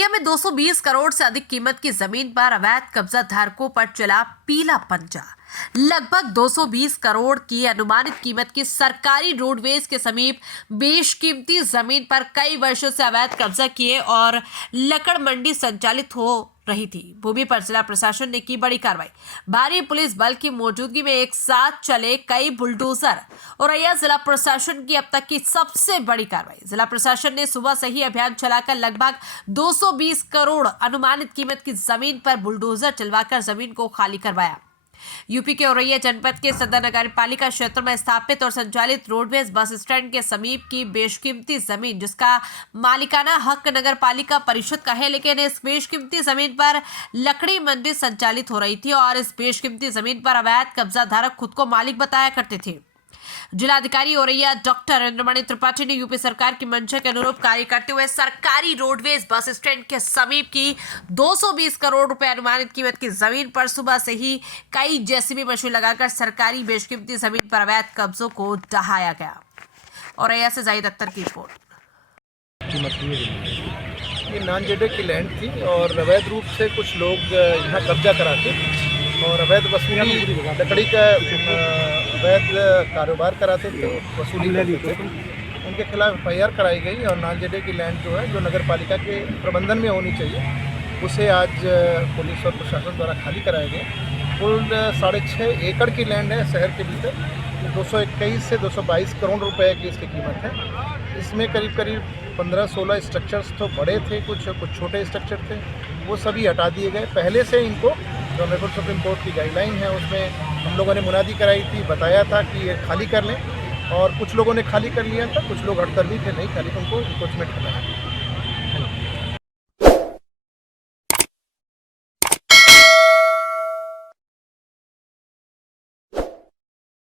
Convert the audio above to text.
औरैया में 220 करोड़ से अधिक कीमत की जमीन पर अवैध कब्जा धारकों पर चला पीला पंजा। लगभग 220 करोड़ की अनुमानित कीमत की सरकारी रोडवेज के समीप बेशकीमती जमीन पर कई वर्षों से अवैध कब्जा किए और लकड़ मंडी संचालित हो रही थी। भूमि पर जिला प्रशासन ने की बड़ी कार्रवाई। भारी पुलिस बल की मौजूदगी में एक साथ चले कई बुलडोजर। औरैया जिला प्रशासन की अब तक की सबसे बड़ी कार्रवाई। जिला प्रशासन ने सुबह से ही अभियान चलाकर लगभग 220 करोड़ अनुमानित कीमत की जमीन पर बुलडोजर चलवाकर जमीन को खाली करवाया। यूपी के औरैया जनपद के सदर नगर पालिका क्षेत्र में स्थापित और संचालित रोडवेज बस स्टैंड के समीप की बेशकीमती जमीन, जिसका मालिकाना हक नगर पालिका परिषद का है, लेकिन इस बेशकीमती जमीन पर लकड़ी मंडी संचालित हो रही थी और इस बेशकीमती जमीन पर अवैध कब्जा धारक खुद को मालिक बताया करते थे। जिलाधिकारी औरैया डॉक्टर इंद्रमणि त्रिपाठी ने यूपी सरकार की मंशा के अनुरूप कार्य करते हुए सरकारी रोडवेज बस स्टैंड के समीप की 220 करोड़ रुपए अनुमानित कीमत की जमीन पर सुबह से ही कई जेसीबी मशीन लगाकर सरकारी बेशकीमती जमीन पर अवैध कब्जों को ढहाया गया। औरैया से जाहिद अख्तर की रिपोर्ट। ये नॉन जेडे की लैंड थी और अवैध रूप से कुछ लोग यहाँ कब्जा कराते और अवैध वसूली लकड़ी का अवैध कारोबार कराते थे, वसूली करते थे। उनके खिलाफ FIR कराई गई और नॉन जेडे की लैंड जो है, जो नगर पालिका के प्रबंधन में होनी चाहिए, उसे आज पुलिस और प्रशासन द्वारा खाली कराया गया। कुल 6.5 एकड़ की लैंड है शहर के भीतर। 221 से 222 करोड़ रुपए की इसकी कीमत है। इसमें करीब 15-16 स्ट्रक्चर्स तो बड़े थे, कुछ छोटे स्ट्रक्चर थे, वो सभी हटा दिए गए। पहले से इनको जो ऑनरेबल सुप्रीम कोर्ट की गाइडलाइन है उसमें हम लोगों ने मुनादी कराई थी, बताया था कि ये खाली कर लें और कुछ लोगों ने खाली कर लिया था, कुछ लोग हड़कर भी थे नहीं खाली, उनको इंक्रोचमेंट करना है।